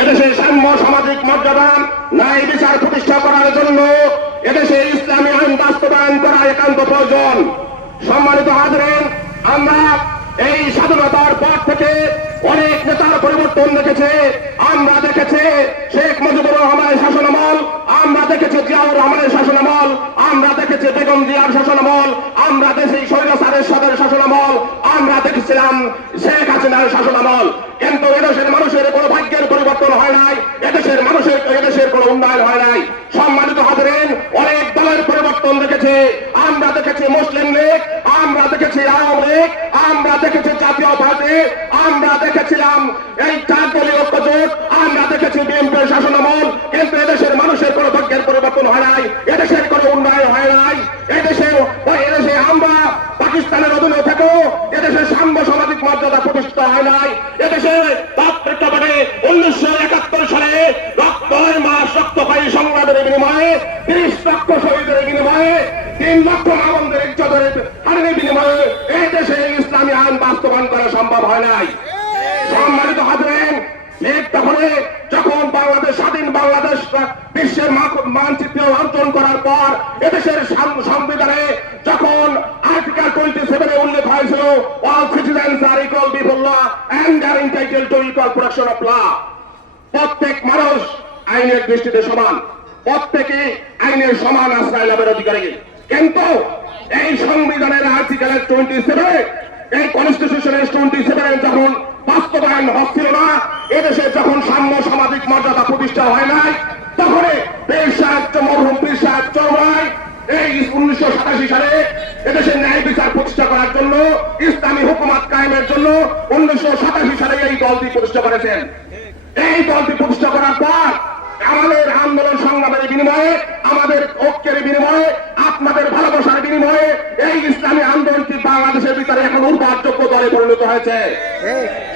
এদেশে সাম্য সামাজিক মর্যাদা ন্যায় বিচার প্রতিষ্ঠা করার জন্য এদেশে ইসলামী আইন বাস্তবায়ন করা একান্ত প্রয়োজন। সম্মানিত হাজরেন, আমরা এই স্বাধীনতার পর থেকে অনেক নেতার পরিবর্তন দেখেছে। আমরা দেখেছি শেখ মুজিবুর রহমানের শাসনামল, আমরা দেখেছি জিয়াউর রহমানের শাসনামল, আমরা দেখেছি বেগম জিয়ার শাসনামল, আমরা দেখেছি স্বৈরাচারের সাদের শাসনামল, আমরা দেখেছিলাম শেখ হাসিনার শাসনামল। কিন্তু এদেশের মানুষের কোনো ভাগ্যের পরিবর্তন হয় নাই, এদেশের কোনো উন্নয়ন হয় নাই। সম্মানিত হাজরেন, অনেক দলের পরিবর্তন দেখেছে। আমরা দেখেছি মুসলিম লীগ, আমরা দেখেছি আওয়ামী লীগ, আমরা দেখেছি জাতীয় পার্টি, আমরা দেখেছিলাম এই 4 দলীয় ঐক্যজোট, আমরা দেখেছি বিএনপির শাসনামল। কিন্তু এদেশের মানুষের কোনো ভাগ্যের পরিবর্তন হয় নাই, এদেশের কোনো উন্নয়ন হয় নাই। এদেশে আমরা পাকিস্তানের অধীনে থেকেও এদেশে সাম্য সামাজিক মর্যাদা প্রতিষ্ঠা হয় নাই। এদেশে তার প্রেক্ষাপটে 1971 সালে রক্তপায়ী সংগ্রামের বিনিময়ে 30 লক্ষ শহীদের বিনিময়ে 3 লক্ষ মামুনদের ইজ্জতের হানির বিনিময়ে এই দেশে ইসলামী আইন বাস্তবায়ন করা সম্ভব হয় নাই। সম্মানিত হাজরেন, ঠিক তখনই যখন বাংলাদেশ স্বাধীন বাংলাদেশ বিশ্বের মানচিত্রে অর্জন করার পর এদেশের সংবিধানে যখন আর্টিকেল 27 উল্লেখ হয়েছিল, all citizens are equal before law and are entitled to equal protection of law, প্রত্যেক মানুষ আইনের দৃষ্টিতে সমান, প্রত্যেকে আইনের সমান আশ্রয় লাভের অধিকারী। কিন্তু এই সংবিধানের আর্টিকেলের 27, এই কনস্টিটিউশনের 27 যখন বাস্তবায়ন হচ্ছিল না, এদেশে যখন সাম্য সামাজিক মর্যাদা প্রতিষ্ঠা হয় নাই, তখন মরহুম পীর সাহেব চৌরায় এই 1987 সালে এদেশের ন্যায় বিচার প্রতিষ্ঠা করার জন্য, ইসলামী হুকুমত কায়েমের জন্য 1987 সালে এই দলটি প্রতিষ্ঠা করেছেন। এই দলটি প্রতিষ্ঠা করার পর আমাদের আন্দোলন সংগ্রামের বিনিময়ে, আমাদের ঐক্যের বিনিময়ে, আপনাদের ভালোবাসার বিনিময়ে এই ইসলামী আন্দোলনটি বাংলাদেশের ভিতরে এখন উর্বরযোগ্য দলে পরিণত হয়েছে।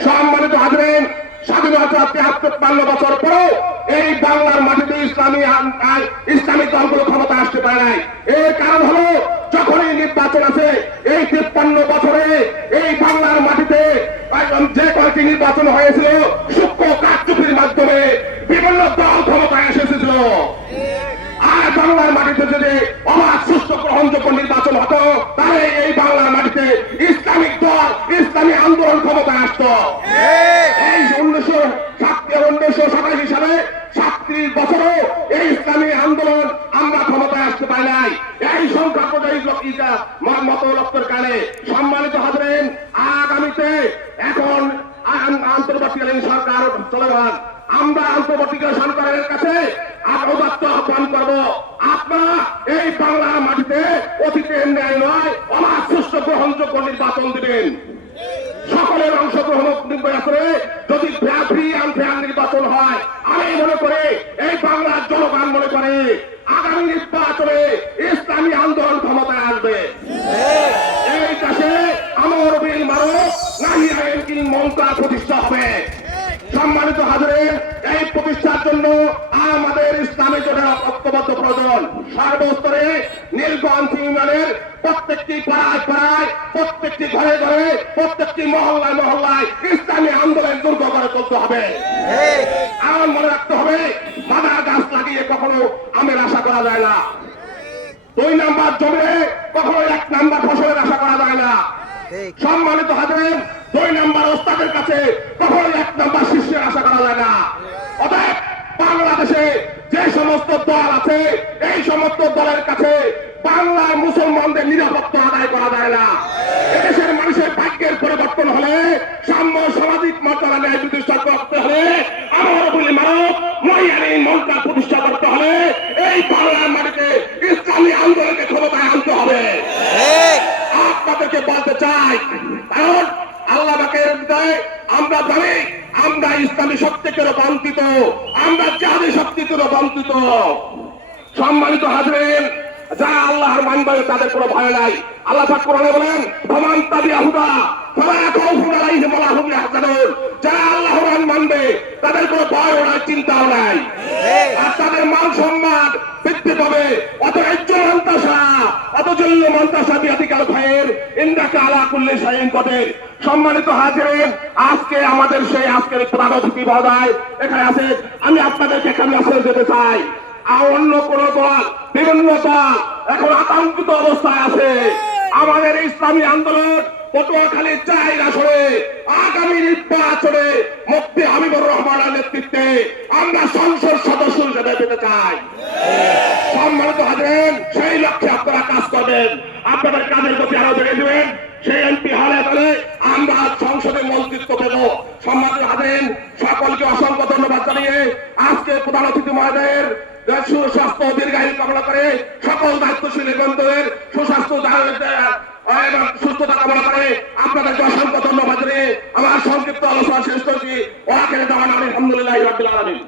সম্মানিত হাজরেন, স্বাধীনতা 53 বছর পরেও এই বাংলার মাটিতে ইসলামী দলগুলো ক্ষমতা আসতে পারে নাই। এর কারণ হলো যখনই নির্বাচন আছে, এই 53 বছরে এই বাংলার মাটিতে যে কয়েকটি নির্বাচন হয়েছিল সূক্ষ্ম কারচুপির মাধ্যমে বিভিন্ন দল ক্ষমতায় এসেছিল। আর বাংলার মাটিতে যদি অবাধ সুষ্ঠু গ্রহণযোগ্য নির্বাচন হতো, তাহলে এই বাংলার মাটিতে ইসলামিক দল, ইসলামী আন্দোলন ক্ষমতায় আসত। এই 1987 সালে 37 বছরও এই ইসলামী আন্দোলন আমরা ক্ষমতায় আসতে পারি নাই, এই সংখ্যাপরিক মত লক্ষ্যের কারণে। সম্মানিত হাজরেন, আগামীতে এখন আন্তর্জাতিকালীন সরকার চলমান, আমরা আন্তর্জাতিকালীন সরকারের কাছে উদাত্ত আহ্বান করব, আপনারা এই বাংলার মাটিতে অতীতের ন্যায় নয় অবাধ সুষ্ঠু গ্রহণযোগ্য নির্বাচন দিবেন। সকলের অংশগ্রহণ নির্বাচনে যদি ফ্রি অ্যান্ড ফেয়ার নির্বাচন হয়, আমি মনে করি এই বাংলার জনগণ মনে করে আগামী নির্বাচনে ইসলামী আন্দোলন ক্ষমতায় আসবে। এই দেশে আমর বিল মারুফ নাহি আনিল মুনকার প্রতিষ্ঠা হবে। সম্মানিত হাজরেন, এই প্রতিষ্ঠার জন্য আমাদের ইসলামী জোটের ঐক্যবদ্ধ প্রয়োজন। সর্বস্তরে নীলগঞ্জ ইউনিয়নের প্রত্যেকটি পাড়ায়, প্রত্যেকটি ঘরে ঘরে, প্রত্যেকটি মহল্লায় ইসলামী আন্দোলন দুর্গ করে তুলতে হবে। আমার মনে রাখতে হবে, বাঁধার গাছ লাগিয়ে কখনো আমের আশা করা যায় না, 2 নাম্বার জমিতে কখনো 1 নাম্বার ফসলের আশা করা যায় না। সম্মানিত হাজরেন, 2 নাম্বার ওস্তাদের কাছে কখনো 1 নাম্বার শিষ্যের আশা করা যায় না। অতএব বাংলাদেশে যে সমস্ত দল আছে, এই সমস্ত দলের কাছে বাংলার মুসলমানদের নিরাপত্তা আদায় করা যায় না। এদেশের মানুষের ভাগ্যের পরিবর্তন হলে, সাম্য সামাজিক মর্যাদা ন্যায় প্রতিষ্ঠা করতে হলে, আমর বিল মারুফ নাহি আনিল মুনকার প্রতিষ্ঠা করতে হলে এই বাংলার মাটিতে ইসলামী আন্দোলনকে ক্ষমতায় আনতে হবে। আপনাদেরকে বলতে চাই, কারণ আল্লাহ পাকের বিদায় আমরা জানি আমরা ইসলামী শক্তিকে বঞ্চিত, আমরা জাতি শক্তিকে বঞ্চিত। সম্মানিত হাজরেন, যারা আল্লাহর মানবে তাদের কোনো ভয় নাই। আল্লাহ পাক কোরআনে বলেন, ফামান তাবিআ হুদা ফালা খাউফুন আলাইহিম ওয়া লা হুম ইয়াহজানুন। যারা আল্লাহর মানবে তাদের কোনো ভয় নাই, চিন্তাও নাই, আর তাদের মান সম্মান বৃদ্ধি পাবে। অতএব মন্তাসা অতজল্য মন্তাসা বিয়াতিকাল ভাইয়ের ইন্দাকা আলা কুল্লি শাইইন কদির। সম্মানিত হাজিরিন, আজকে আমাদের সেই আজকের প্রধান অতিথি মহোদয় এখানে আছে। আমি আপনাদেরকে একটা মেসেজ দিতে চাই, আর অন্য কোন দল বিভিন্ন দল এখন আতঙ্কিত অবস্থায় আছে। আমাদের ইসলামী আন্দোলন পটুয়াখালী 4 আসরে আগামী নির্বাচনে মুফতি হাবিবুর রহমানের নেতৃত্বে আমরা সংসদ সদস্য হিসেবে পেতে চাই। সম্মানিত হাজিরিন, সেই লক্ষ্যে আপনারা কাজ করবেন, আপনাদের কাজের প্রতি আরো বেড়ে দেবেন। সেই এমপি হলে তাহলে আমরা সংসদে মন্ত্রিত্ব দেব। সম্মানিত হাজিরিন, সকলকে অসংখ্য ধন্যবাদ জানিয়ে আজকে প্রধান অতিথি মহোদয়ের সুস্বাস্থ্য দীর্ঘায়ু কামনা করে সকল দায়িত্বশীল বন্ধুদের সুস্বাস্থ্য এবং সুস্থতা কামনা করে আপনাদেরকে অসংখ্য ধন্যবাদ জানিয়ে আমার সংক্ষিপ্ত আলোচনা শেষ করছি। ওয়াকিল দাওয়ানা আলহামদুলিল্লাহি রাব্বিল আলামিন।